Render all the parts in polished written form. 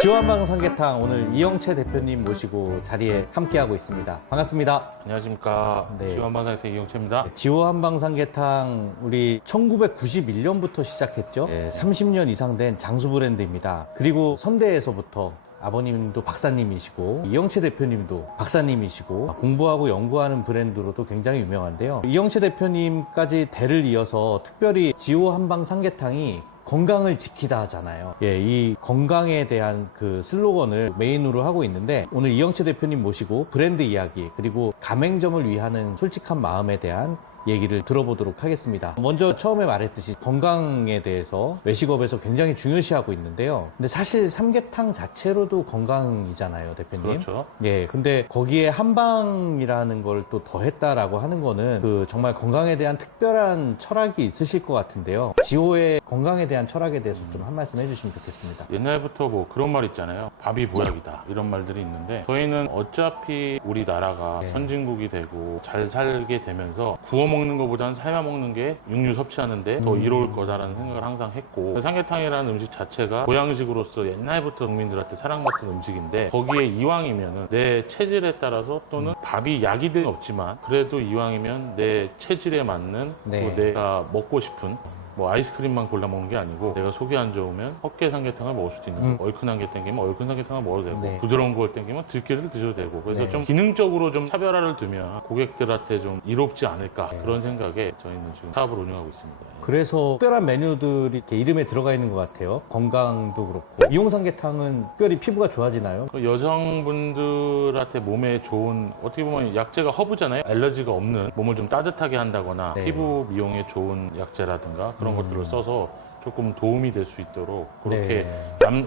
지오한방 삼계탕 오늘 이영채 대표님 모시고 자리에 함께하고 있습니다. 반갑습니다. 안녕하십니까. 네. 지오한방사태 이영채입니다. 지오한방 삼계탕 우리 1991년부터 시작했죠. 30년 이상 된 장수 브랜드입니다. 그리고 선대에서부터 아버님도 박사님이시고 이영채 대표님도 박사님이시고 공부하고 연구하는 브랜드로도 굉장히 유명한데요. 이영채 대표님까지 대를 이어서 특별히 지오한방 삼계탕이 건강을 지키다 하잖아요. 이 건강에 대한 그 슬로건을 메인으로 하고 있는데 오늘 이영채 대표님 모시고 브랜드 이야기 그리고 가맹점을 위하는 솔직한 마음에 대한 얘기를 들어보도록 하겠습니다. 먼저 처음에 말했듯이 건강에 대해서 외식업에서 굉장히 중요시하고 있는데요. 근데 사실 삼계탕 자체로도 건강이잖아요, 대표님. 그렇죠. 근데 거기에 한방이라는 걸 또 더했다라고 하는 거는 그 정말 건강에 대한 특별한 철학이 있으실 것 같은데요. 지오의 건강에 대한 철학에 대해서 좀 한 말씀 해주시면 좋겠습니다. 옛날부터 뭐 그런 말 있잖아요. 밥이 보약이다. 이런 말들이 있는데 저희는 어차피 우리나라가 선진국이 되고 잘 살게 되면서 구워 먹는 것보다는 삶아 먹는 게 육류 섭취하는데 더 이로울 거다라는 생각을 항상 했고 삼계탕이라는 음식 자체가 보양식으로서 옛날부터 국민들한테 사랑받던 음식인데 거기에 이왕이면 내 체질에 따라서 또는 밥이 약이든 없지만 그래도 이왕이면 내 체질에 맞는 또 내가 먹고 싶은 뭐 아이스크림만 골라 먹는 게 아니고 내가 속이 안 좋으면 헛개 삼계탕을 먹을 수도 있는 거고 얼큰한 게 땡기면 얼큰 삼계탕을 먹어도 되고 부드러운 걸 땡기면 들깨를 드셔도 되고 그래서 좀 기능적으로 좀 차별화를 두면 고객들한테 좀 이롭지 않을까 그런 생각에 저희는 지금 사업을 운영하고 있습니다. 그래서 특별한 메뉴들이 이렇게 이름에 들어가 있는 것 같아요. 건강도 그렇고 이용 삼계탕은 특별히 피부가 좋아지나요? 그 여성분들한테 몸에 좋은 어떻게 보면 약재가 허브잖아요. 알러지가 없는 몸을 좀 따뜻하게 한다거나 피부 미용에 좋은 약재라든가 그런 것들을 써서 조금 도움이 될 수 있도록 그렇게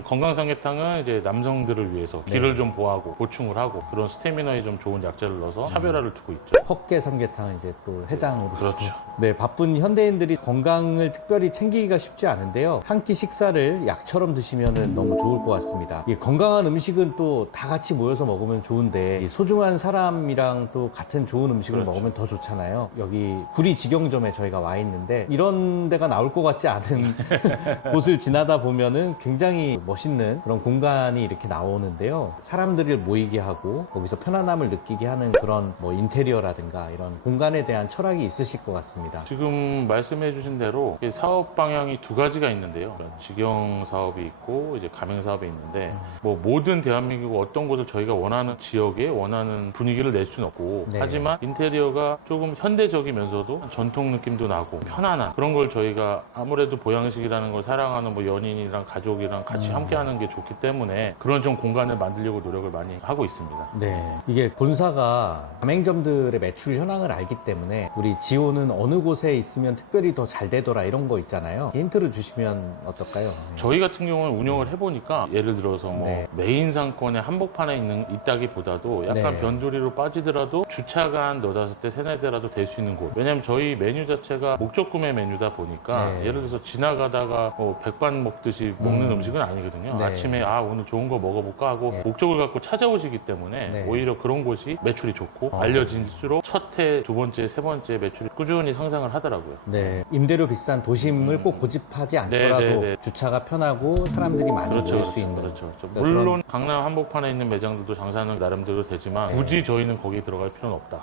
건강 삼계탕은 이제 남성들을 위해서 기를 좀 보하고 보충을 하고 그런 스태미너에 좀 좋은 약재를 넣어서 차별화를 두고 있죠. 헛개 삼계탕은 이제 또 해장으로 그렇죠. 바쁜 현대인들이 건강을 특별히 챙기기가 쉽지 않은데요. 한 끼 식사를 약처럼 드시면 너무 좋을 것 같습니다. 이 건강한 음식은 또 다 같이 모여서 먹으면 좋은데 이 소중한 사람이랑 또 같은 좋은 음식을 먹으면 더 좋잖아요. 여기 구리 직영점에 저희가 와 있는데 이런 데가 나올 것 같지 않은 곳을 지나다 보면은 굉장히 멋있는 그런 공간이 이렇게 나오는데요. 사람들을 모이게 하고 거기서 편안함을 느끼게 하는 그런 뭐 인테리어라든가 이런 공간에 대한 철학이 있으실 것 같습니다. 지금 말씀해 주신 대로 사업 방향이 두 가지가 있는데요. 직영 사업이 있고 이제 가맹 사업이 있는데 뭐 모든 대한민국 어떤 곳을 저희가 원하는 지역에 원하는 분위기를 낼 수는 없고 하지만 인테리어가 조금 현대적이면서도 전통 느낌도 나고 편안한 그런 걸 저희가 아무래도 보양식이라는 걸 사랑하는 뭐 연인이랑 가족이랑 같이 함께 하는 게 좋기 때문에 그런 좀 공간을 만들려고 노력을 많이 하고 있습니다. 이게 본사가 가맹점들의 매출 현황을 알기 때문에 우리 지오는 어느 곳에 있으면 특별히 더 잘 되더라 이런 거 있잖아요. 힌트를 주시면 어떨까요? 저희 같은 경우는 운영을 해보니까 예를 들어서 뭐 메인 상권의 한복판에 있다기보다도 약간 변두리로 빠지더라도 주차가 한 너다섯 대 세네 대라도 될 수 있는 곳. 왜냐면 저희 메뉴 자체가 목적 구매 메뉴다 보니까 예를 들어서 지나가다가 뭐 백반 먹듯이 먹는 음식은 아니거든요. 아침에 오늘 좋은 거 먹어볼까 하고 목적을 갖고 찾아오시기 때문에 오히려 그런 곳이 매출이 좋고 알려질수록 첫 해, 두 번째, 세 번째 매출이 꾸준히 상승을 하더라고요. 임대료 비싼 도심을 꼭 고집하지 않더라도 주차가 편하고 사람들이 많이 모일 수 있는 물론 강남 한복판에 있는 매장들도 장사는 나름대로 되지만 굳이 저희는 거기 들어갈 필요는 없다.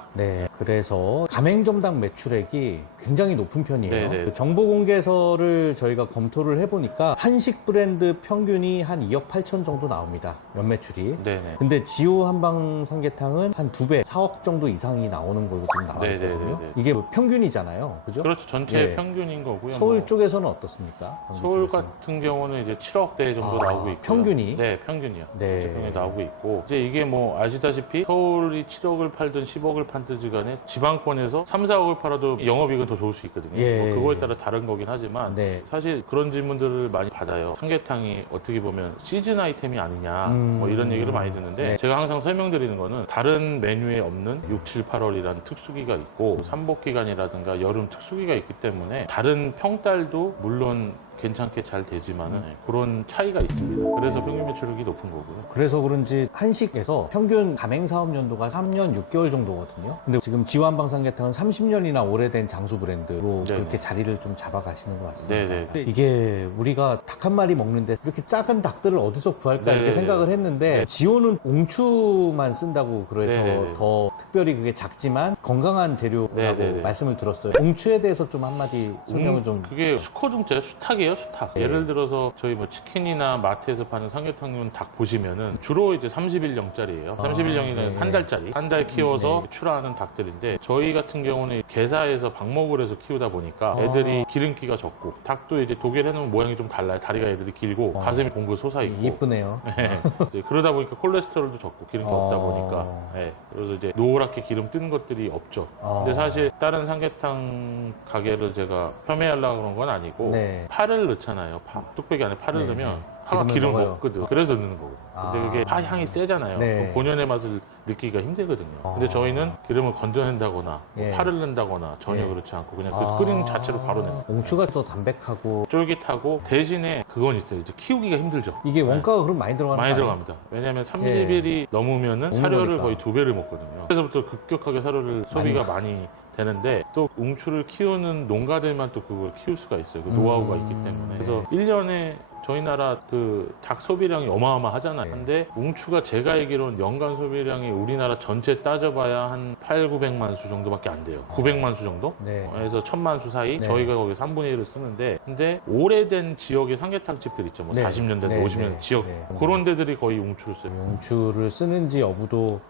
그래서 가맹점당 매출액이 굉장히 높은 편이에요. 그 정보 공개서를 저희가 검토를 해보니까 한식 브랜드 평균이 한 2억 8천 정도 나옵니다. 연매출이. 근데 지오 한방 삼계탕은 한 2배, 4억 정도 이상이 나오는 걸로 지금 나와 있거든요. 이게 뭐 평균이잖아요. 그죠? 그렇죠. 전체 평균인 거고요. 서울 쪽에서는 어떻습니까? 서울 같은 경우는 이제 7억대 정도 나오고 있고요. 평균이? 네, 평균이요. 평균이 나오고 있고 이제 이게 뭐 아시다시피 서울이 7억을 팔든 10억을 팔든 간에 지방권에서 3, 4억을 팔아도 영업이익은 더 좋을 수 있거든요. 뭐 그거에 따라 다른 거긴 하지만 사실 그런 질문들을 많이 받아요. 삼계탕이 어떻게 보면 시즌 아이템이 아니냐 뭐 이런 얘기를 많이 듣는데 제가 항상 설명드리는 거는 다른 메뉴에 없는 6, 7, 8월이라는 특수기가 있고 삼복기간이라든가 여름 특수기가 있기 때문에 다른 평달도 물론 괜찮게 잘 되지만은 그런 차이가 있습니다. 그래서 평균 매출액이 높은 거고요. 그래서 그런지 한식에서 평균 가맹 사업 연도가 3년 6개월 정도거든요. 근데 지금 지완방 삼계탕은 30년이나 오래된 장수 브랜드로 네네. 그렇게 자리를 좀 잡아가시는 것 같습니다. 네네. 근데 이게 우리가 닭 한 마리 먹는데 이렇게 작은 닭들을 어디서 구할까 이렇게 네네. 생각을 했는데 네. 지호는 옹추만 쓴다고 그래서 네네. 더 특별히 그게 작지만 건강한 재료라고 네네. 말씀을 들었어요. 옹추에 대해서 좀 한마디 설명을 좀. 그게 수컷종자예요. 수탉이에요, 수탉. 네. 예를 들어서 저희 뭐 치킨이나 마트에서 파는 삼계탕용 닭 보시면은 주로 이제 30일령짜리예요. 30일령이면 네. 한 달짜리. 한 달 키워서 네. 출하하는 닭들인데 저희 같은 경우는 개사에서 방목을 해서 키우다 보니까 애들이 기름기가 적고 닭도 이제 독일 해놓은 모양이 좀 달라요. 다리가 애들이 길고 가슴이 봉긋 솟아있고 이쁘네요. 네. 이제 그러다 보니까 콜레스테롤도 적고 기름기 없다 보니까 네. 그래서 이제 노랗게 기름 뜬 것들이 없죠. 근데 사실 다른 삼계탕 가게를 제가 폄훼하려고 그런 건 아니고 네. 파를 넣잖아요. 파. 뚝배기 안에 파를 네, 넣으면 네. 파가 기름을 기름 먹어요. 먹거든. 그래서 넣는 거고. 근데 그게 파 향이 세잖아요. 네. 그럼 본연의 맛을 느끼기가 힘들거든요. 근데 저희는 기름을 건져낸다거나 뭐 예. 파를 넣는다거나 전혀 예. 그렇지 않고 그냥 그 끓인 자체로 바로 내요. 옹추가 더 담백하고 쫄깃하고 대신에 그건 있어요. 이제 키우기가 힘들죠. 이게 네. 원가가 그럼 많이 들어가는 많이 거 아니에요? 들어갑니다. 왜냐하면 30일이 넘으면은 사료를 거니까. 거의 2배를 먹거든요. 그래서부터 급격하게 사료를 소비가 많이 되는데 또 웅추를 키우는 농가들만 또 그걸 키울 수가 있어요. 그 노하우가 있기 때문에. 그래서 1년에 저희 나라 그 닭 소비량이 어마어마하잖아요. 네. 근데 웅추가 제가 알기로는 연간 소비량이 우리나라 전체 따져봐야 한 900만 수 정도밖에 안 돼요. 900만 수 정도? 네. 그래서 1000만 수 사이 네. 저희가 거기 3분의 1을 쓰는데 근데 오래된 지역의 삼계탕 집들 있죠. 뭐 네. 40년대, 네, 50년 네, 지역 네. 그런 데들이 거의 웅추를 써요. 옹추를 쓰는지 여부도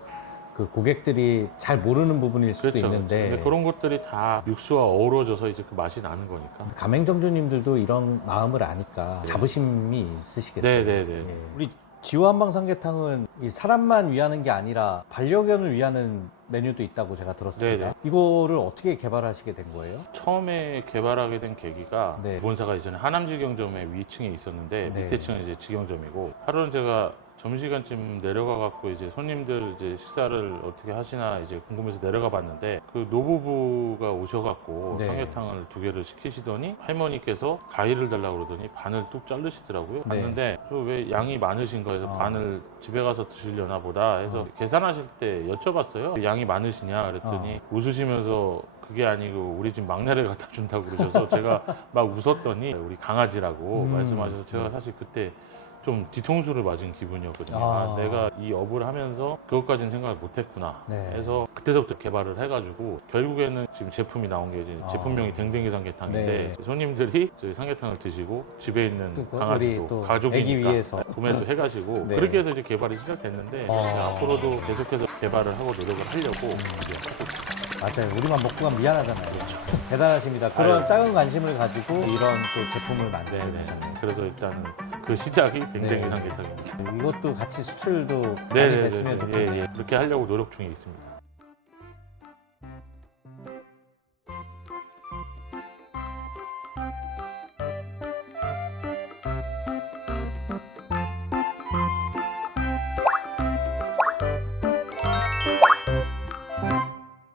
그 고객들이 잘 모르는 부분일 수도 그렇죠. 있는데 근데 그런 것들이 다 육수와 어우러져서 이제 그 맛이 나는 거니까. 가맹점주님들도 이런 마음을 아니까 자부심이 있으시겠어요. 네네네. 예. 우리 지호한방 삼계탕은 이 사람만 위하는 게 아니라 반려견을 위하는 메뉴도 있다고 제가 들었습니다. 네네. 이거를 어떻게 개발하시게 된 거예요? 처음에 개발하게 된 계기가 네. 본사가 이전에 하남직영점의 위층에 있었는데 네. 밑에 층은 이제 직영점이고 하루는 제가 점심시간쯤 내려가 갖고 이제 손님들 이제 식사를 어떻게 하시나 이제 궁금해서 내려가 봤는데 그 노부부가 오셔갖고 네. 삼계탕을 2개를 시키시더니 할머니께서 가위를 달라고 그러더니 반을 뚝 자르시더라고요. 네. 봤는데 왜 양이 많으신가 해서 반을 집에 가서 드시려나 보다 해서 계산하실 때 여쭤봤어요. 양이 많으시냐 그랬더니 웃으시면서 그게 아니고 우리 집 막내를 갖다 준다고 그러셔서 제가 막 웃었더니 우리 강아지라고 말씀하셔서 제가 사실 그때 좀 뒤통수를 맞은 기분이었거든요. 아, 내가 이 업을 하면서 그것까지는 생각을 못했구나. 네. 해서 그때서부터 개발을 해가지고 결국에는 지금 제품이 나온 게 이제 제품명이 댕댕이 삼계탕인데 네. 손님들이 저희 삼계탕을 드시고 집에 있는 그거 강아지도 우리 또 애기 가족이니까 위해서. 구매도 해가지고 네. 그렇게 해서 이제 개발이 시작됐는데 이제 앞으로도 계속해서 개발을 하고 노력을 하려고 이제 하고 있습니다. 맞아요. 우리만 먹고 가면 미안하잖아요. 대단하십니다. 그런 아유. 작은 관심을 가지고 이런 또 제품을 만들게 네네. 되셨네요. 그래서 일단은 그 시작이 댕댕이 네. 삼계탕입니다. 이것도 같이 수출도 많이 네네네. 됐으면 좋겠네요. 예, 예. 그렇게 하려고 노력 중에 있습니다.